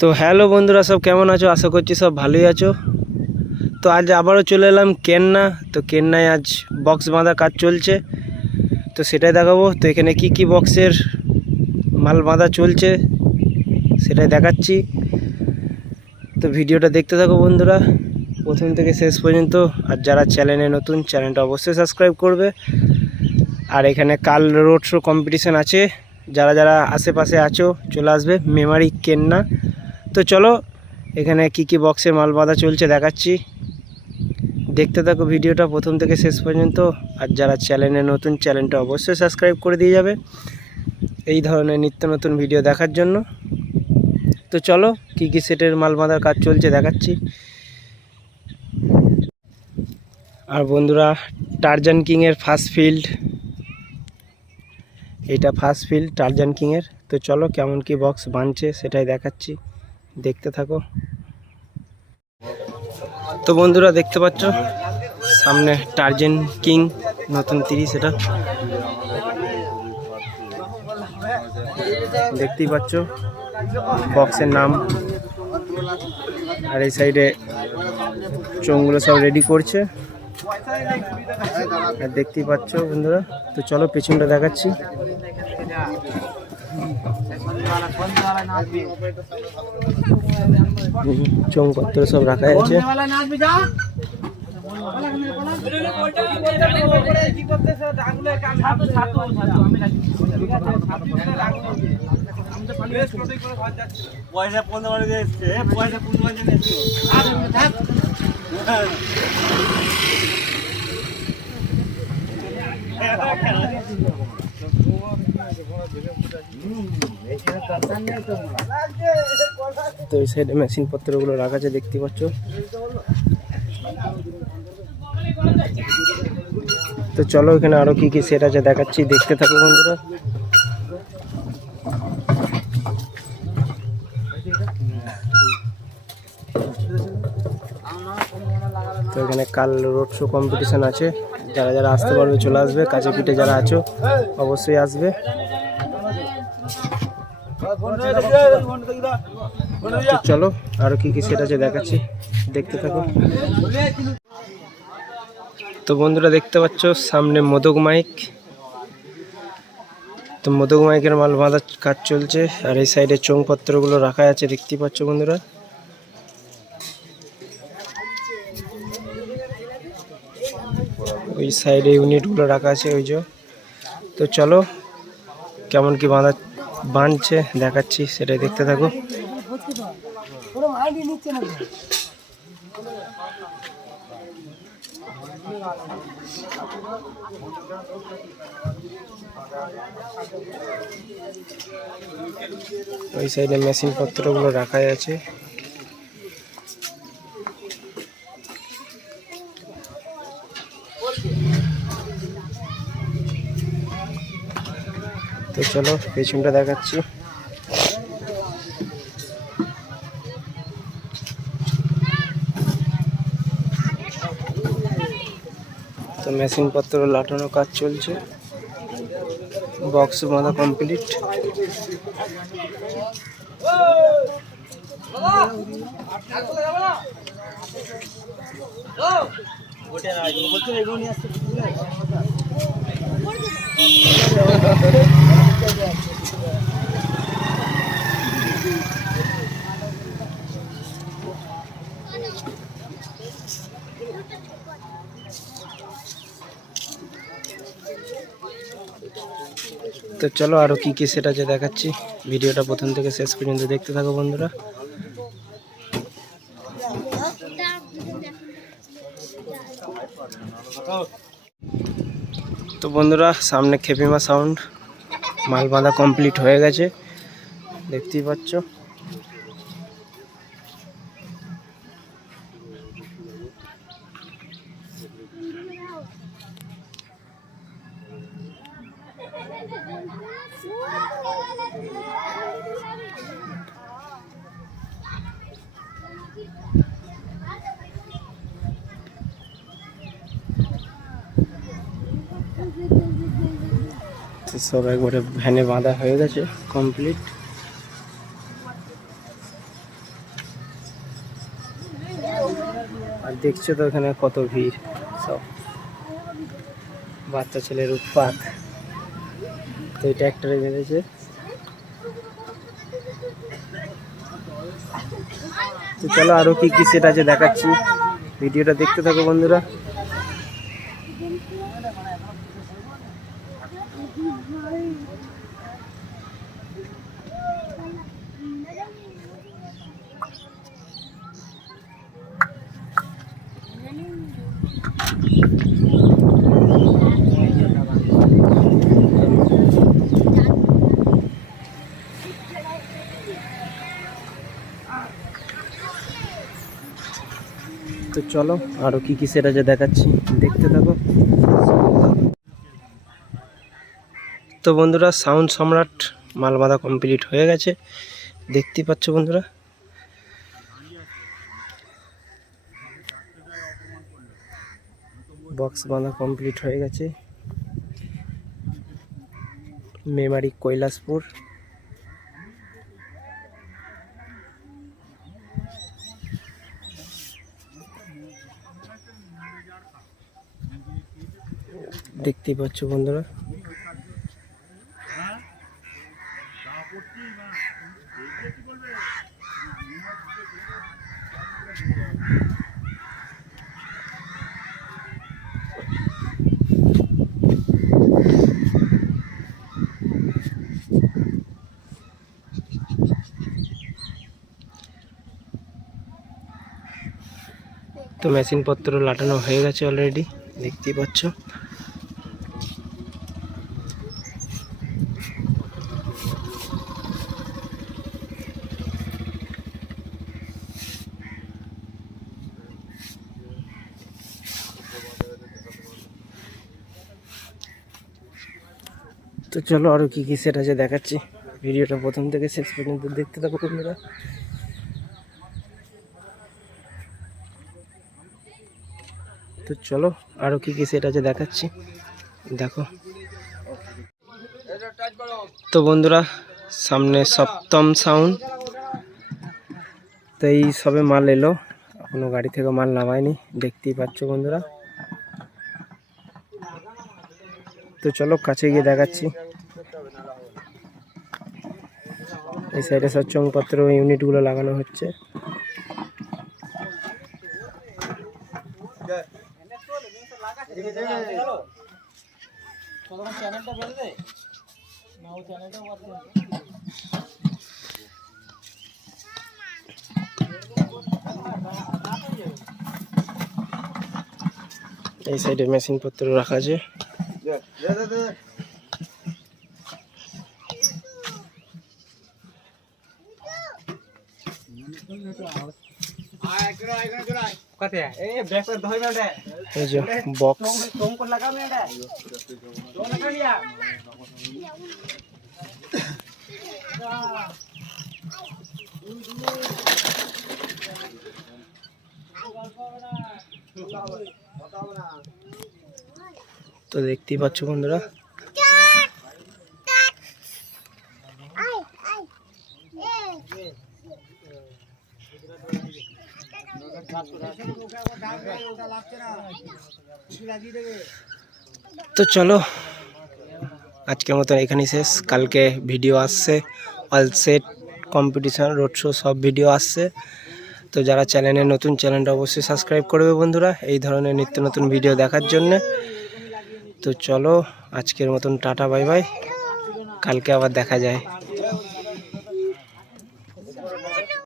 তো হ্যালো বন্ধুরা, সব কেমন আছো? আশা করছি সব ভালোই আছো। তো আজ আবারও চলে এলাম কেন্না। তো কেন্নায় আজ বক্স বাঁধা কাজ চলছে, তো সেটাই দেখাবো। তো এখানে কি বক্সের মাল বাঁধা চলছে সেটাই দেখাচ্ছি। তো ভিডিওটা দেখতে থাকো বন্ধুরা প্রথম থেকে শেষ পর্যন্ত। আর যারা চ্যানেলে নতুন, চ্যানেলটা অবশ্যই সাবস্ক্রাইব করবে। আর এখানে কাল রোড শো কম্পিটিশান আছে, যারা যারা আশেপাশে আছো চলে আসবে মেমারি কেন্না। তো চলো এখানে কি বক্সে মাল বাঁধা চলছে দেখাচ্ছি, দেখতে থাকো ভিডিওটা প্রথম থেকে শেষ পর্যন্ত। আর যারা চ্যানেলে নতুন, চ্যানেলটা অবশ্যই সাবস্ক্রাইব করে দিয়ে যাবে এই ধরনের নিত্য নতুন ভিডিও দেখার জন্য। তো চলো কি সেটের মাল বাঁধার কাজ চলছে দেখাচ্ছি। আর বন্ধুরা, টারজান কিংয়ের ফার্স্ট ফিল্ড, এটা ফার্স্ট ফিল্ড টারজান কিংয়ের। তো চলো কেমন কি বক্স বাঁধছে সেটাই দেখাচ্ছি, দেখতে থাকো। তো বন্ধুরা দেখতে পাচ্ছ সামনে টারজান কিং নতুন 30, এটা দেখতেই পাচ্ছ বক্সের নাম। আর এই সাইডে চোঙগুলো সব রেডি করছে, আর দেখতেই পাচ্ছ বন্ধুরা। তো চলো পেছনটা দেখাচ্ছি। চোঙপত্র সব রাখা আছে। পয়সা 15 দিয়েছে, পয়সা 15 দিয়েছে। তো এই সাইডে মেশিন পত্রগুলো রাখা আছে, দেখতে পাচ্ছ। তো চলো এখানে আরো কি সেট আছে দেখাচ্ছি, দেখতে থাকো বন্ধুরা। তো এখানে কাল রোড শো কম্পিটিশান আছে, যারা যারা আসতে পারবে চলে আসবে। কাছে পিঠে যারা আছো অবশ্যই আসবে। তো চলো আরো কি সেট আছে দেখাচ্ছি, দেখতে থাকো। তো বন্ধুরা দেখতে পাচ্ছ সামনে মোদক মাইক। তো মোদক মাইকের মাল বাঁধার কাজ চলছে। আর এই সাইডে চোঙপত্রগুলো রাখা আছে, দেখতে পাচ্ছ বন্ধুরা। ওই সাইডে ইউনিটগুলো রাখা আছে ওই যে। তো চলো কেমন কি বাঁধছে দেখাচ্ছি, সেটাই দেখতে থাকো। ওই সাইডে মেশিন পত্রগুলো রাখা আছে। তো চলো পেছনটা দেখাচ্ছি। তো মেশিন পত্র লাটানো কাজ চলছে, বক্স বাঁধা কমপ্লিট। তো চলো আরো কি সেট আছে দেখাচ্ছি, ভিডিওটা প্রথম থেকে শেষ পর্যন্ত দেখতে থাকো বন্ধুরা। তো বন্ধুরা সামনে খেপিমা সাউন্ড, মাল বাঁধা কমপ্লিট হয়ে গেছে, দেখতেই পাচ্ছ। सब एक भैने बाँधा हो गए कमप्लीट। আর দেখছো তো এখানে কত ভিড়, সব বাচ্চা ছেলের উৎপাত। তো এই ট্র্যাক্টরে বেঁধেছে। তো চলো আরো কি কি সেট আছে দেখাচ্ছি, ভিডিওটা দেখতে থাকো বন্ধুরা। তো চলো আরো কি কি সেট আছে দেখাচ্ছি, দেখতে থাকো। তো বন্ধুরা সাউন্ড সম্রাট মাল বাঁধা কমপ্লিট হয়ে গেছে, দেখতেই পাচ্ছ বন্ধুরা। বক্স বাঁধা কমপ্লিট হয়ে গেছে। মেমারি কৈলাসপুর। দেখতেই পাচ্ছ বন্ধুরা। তো মেশিন পত্র লাটানো হয়ে গেছে অলরেডি, দেখতেই পাচ্ছ। তো চলো আরো কি কি সেট আছে দেখাচ্ছি, ভিডিওটা প্রথম থেকে শেষ পর্যন্ত দেখতে থাকো বন্ধুরা। তো চলো আরো কি কি সেট আছে দেখাচ্ছি, দেখো। তো বন্ধুরা সামনে সপ্তম সাউন্ড। তো এই সবে মাল এলো, এখনো গাড়ি থেকে মাল নামায়নি, দেখতেই পাচ্ছ বন্ধুরা। তো চলো কাছে গিয়ে দেখাচ্ছি। এই সাইডে সব চংপত্র ইউনিটগুলো লাগানো হচ্ছে। এই সাইডে মেশিন পত্র রাখা আছে। এই যে বক্স। তো দেখতেই পাচ্ছ বন্ধুরা। তো চলো আজকের মতো এখানেই শেষ। কালকে ভিডিও আসছে, all set competition, road show সব ভিডিও আসছে। তো যারা চ্যানেলে নতুন, চ্যানেলটা অবশ্যই সাবস্ক্রাইব করবে বন্ধুরা, এই ধরনের নিত্য নতুন ভিডিও দেখার জন্যে। তো চলো আজকের মতন টাটা বাই বাই, কালকে আবার দেখা যায়।